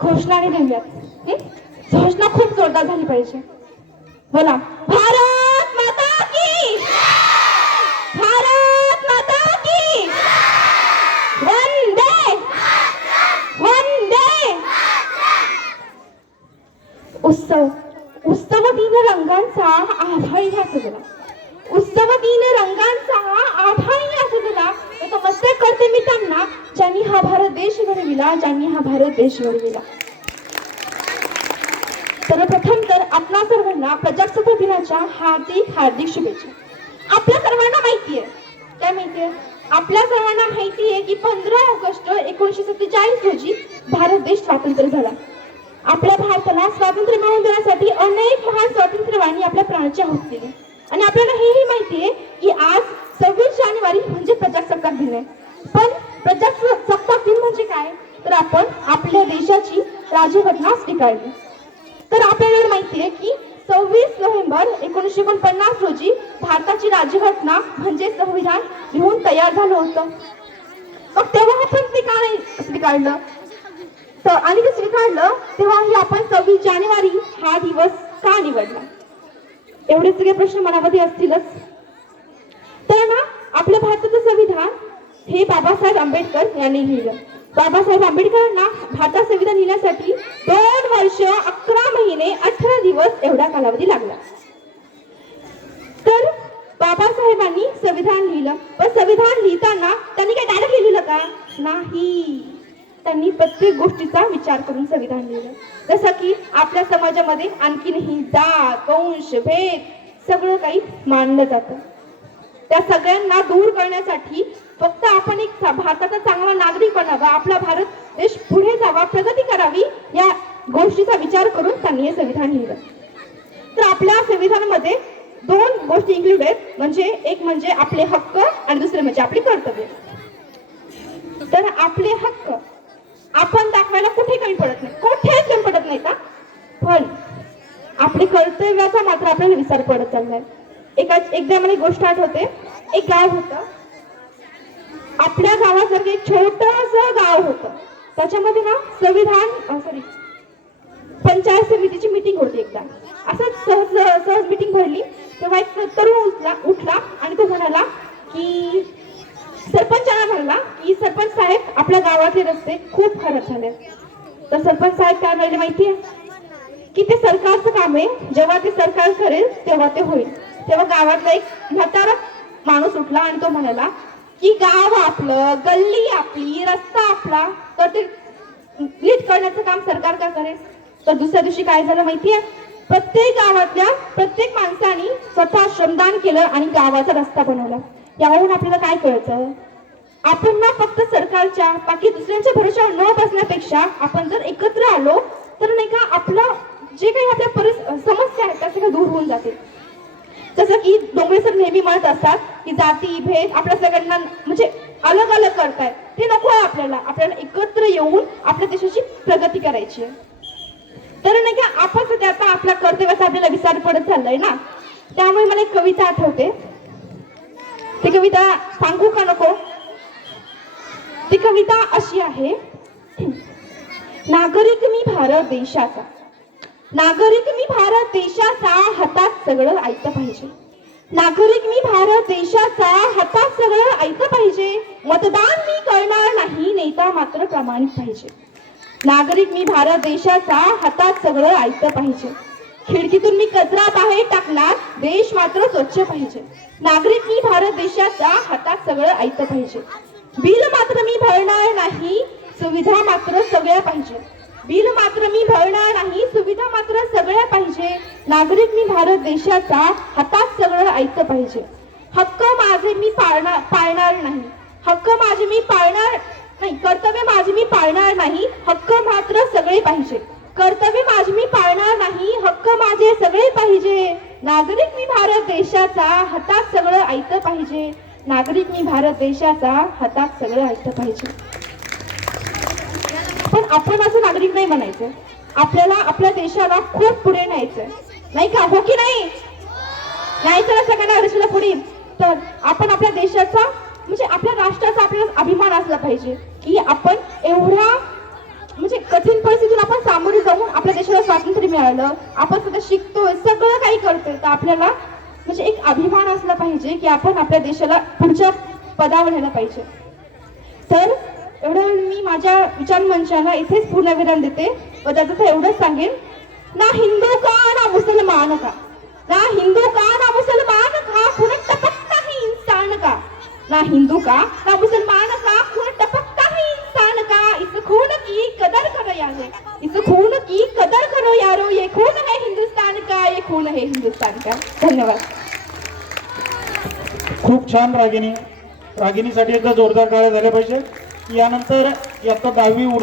घोषणाने देऊयात. घोषणा खूप जोरदार झाली पाहिजे. बोला, भारत माता की, भारत माता की, वंदे वंदे. उत्सव दिन रंगांचा आभाळी सजला, उत्सव दिन रंगांचा आभाळी सजला. नमस्कार करते मी त्यांना ज्यांनी हा भारत देश घडविला, ज्यांनी हा भारत देश घडविला. सर्वप्रथम तर आपल्या सर्वांना प्रजासत्ताक दिनाच्या हार्दिक हार्दिक शुभेच्छा. आपल्या सर्वांना माहिती आहे, काय माहिती आहे? आपल्या सर्वांना माहिती आहे की 15 ऑगस्ट 1947 रोजी भारत देश स्वतंत्र झाला. आपल्या भारताला स्वातंत्र्य मिळवून देण्यासाठी अनेक महान स्वातंत्र्यवादी आपल्या प्राणाची आहुती दिली. आणि आपल्याला हेही माहिती आहे की आज 26 जानेवारी म्हणजे प्रजासत्ताक दिन आहे. पण प्रजासत्ताक दिन म्हणजे काय? तर आपण आपल्या देशाची राज्यघटना स्वीकारली. तर आपल्याला माहिती आहे की 26 नोव्हेंबर 1949 रोजी भारताची राज्यघटना म्हणजे संविधान लिहून तयार झालं होतं. मग तेव्हा आपण ते का नाही स्वीकारलं? आणि ते स्वीकारलं तेव्हाही आपण 26 जानेवारी हा दिवस का निवडला? एवढे सगळे प्रश्न मनामध्ये असतीलच. तर ना, आपल्या भारताचं संविधान हे बाबासाहेब आंबेडकर यांनी लिहिलं. बाबासाहेब आंबेडकरांना भारतात संविधान लिहिण्यासाठी 2 वर्ष 11 महिने 18 दिवस एवढा कालावधी लागला. तर बाबासाहेबांनी संविधान लिहिलं. पण संविधान लिहिताना त्यांनी काय डायरेक्ट लिहिलं का? नाही, त्यांनी प्रत्येक गोष्टीचा विचार करून संविधान लिहिलं. जसं की आपल्या समाजामध्ये आणखीनही जात वंश भेद सगळं काही मानलं जातं. त्या सगळ्यांना दूर करण्यासाठी फक्त आपण एक भारताचा चांगला नागरिक बनावा, आपला भारत देश पुढे जावा, प्रगती करावी, या गोष्टीचा विचार करून त्यांनी हे संविधान लिहिलं. तर आपल्या संविधानामध्ये 2 गोष्टी इन्क्लूड आहेत, म्हणजे एक म्हणजे आपले हक्क आणि दुसरे म्हणजे आपली कर्तव्य. तर आपले हक्क आपण दाखवायला कुठे कमी पडत नाही, कुठेच कमी पडत नाही का? पण आपले कर्तव्याचा मात्र आपल्याला विसर पडत चाललाय. एकदा मला एक गोष्ट आठवते. एक गाव होतं, आपल्या गावासारखं एक छोटस गाव होतं. त्याच्यामध्ये ना पंचायत समितीची मीटिंग होती. एकदा असंच सहज मीटिंग भरली तेव्हा एक तरुण उठला आणि तो म्हणाला की सरपंचाला म्हणला की सरपंच साहेब, आपल्या गावातले रस्ते खूप खराब झाले. तर सरपंच साहेब काय म्हणाले माहितीये? की ते सरकारचं काम आहे, जेव्हा ते सरकार करेल तेव्हा ते होईल. तेव्हा गावातला एक म्हातारा माणूस उठला आणि तो म्हणाला की गाव आपलं, गल्ली आपली, रस्ता आपला, तर ते नीट करण्याचं काम सरकार का करेल? तर दुसऱ्या दिवशी काय झालं माहितीये? प्रत्येक गावातल्या प्रत्येक माणसाने स्वतः श्रमदान केलं आणि गावाचा रस्ता बनवला. यावरून आपल्याला काय कळतं? आपण ना फक्त सरकारच्या बाकी दुसऱ्यांच्या भरोशावर न बसण्यापेक्षा आपण जर एकत्र आलो तर नाही का, आपलं जे काही आपल्या समस्या आहेत त्या सगळ्या दूर होऊन जातील. जसं की डोंगरे सर नेहमी म्हणत असतात की जाती भेद आपल्या सगळ्यांना म्हणजे अलग अलग करतायत, ते नको आहे आपल्याला. आपल्याला एकत्र येऊन आपल्या देशाची प्रगती करायची आहे. तर नाही का, आपण सध्या आता आपल्या कर्तव्याचा आपल्याला विसर पडत चाललाय ना. त्यामुळे मला एक कविता आठवते. ती कविता सांगू का नको? ती कविता अशी आहे. नागरिक मी भारत देशाचा, नागरिक मी भारत देशाचा, हातात सगळं ऐकलं पाहिजे. नागरिक मी भारत देशाचा, हातात सगळं ऐकलं पाहिजे. मतदान मी करणार नाही, नेता मात्र प्रामाणिक पाहिजे. नागरिक मी भारत देशाचा, हातात सगळं ऐकलं पाहिजे. खिडकीतून मी कचरा बाहेर टाकणार, देश मात्र स्वच्छ पाहिजे. नागरिक मी भारत देशाचा, हातात सगळं ऐकलं पाहिजे. बिल मात्र मी भरणार नाही, सुविधा मात्र सगळ्या पाहिजे. बिल मात्र मी भरणार नाही, सुविधा मात्र सगळ्या पाहिजे. नागरिक मी भारत देशाचा, हातात सगळं ऐकलं पाहिजे. हक्क माझे मी पाळणार नाही, हक्क माझे मी पाळणार नाही, कर्तव्य माझे मी पाळणार नाही, हक्क मात्र सगळे पाहिजे. कर्तव्य माझे मी पाळणार नाही, हक्क माझे सगळे पाहिजे. नागरिक मी भारत देशाचा, हातात सगळं ऐकलं पाहिजे. नागरिक मी भारत देशाचा, हातात सगळं ऐकलं पाहिजे. पण आपण असं नागरिक नाही बनायचं. आपल्याला आपल्या देशाला खूप पुढे न्यायचंय, नाही का? हो की नाही? न्यायचं ना सगळ्यांना देशाला पुढे. तर आपण आपल्या देशाचा म्हणजे आपल्या राष्ट्राचा आपल्याला अभिमान असला पाहिजे की आपण एवढ्या म्हणजे कठीण परिस्थितीतून आपण सामोरे जाऊन आपल्या देशाला स्वातंत्र्य मिळालं, आपण सगळं शिकतोय, सगळं काही करतोय, तर आपल्याला म्हणजे एक अभिमान असला पाहिजे की आपण आपल्या देशाला पुढच्या पदावर नेलं पाहिजे. तर एवढं मी माझ्या विचार मंचाला इथेच पूर्णविराम देते व त्याचं एवढंच सांगेन, ना हिंदू का ना मुसलमान का, ना हिंदू का ना मुसलमान का, खून टपकता है इंसान का, ना हिंदू का ना मुसलमान का, खून टपकता है इंसान का, इस खून की कदर करो यारो, इस खून की कदर करो यारो, ये खून है हिंदुस्तान का, ये खून है हिंदुस्तान का. धन्यवाद. खूप छान रागिनी. रागिनीसाठी एकदा जोरदार टाळ्या झाल्या पाहिजे. यानंतर इयत्ता 10वी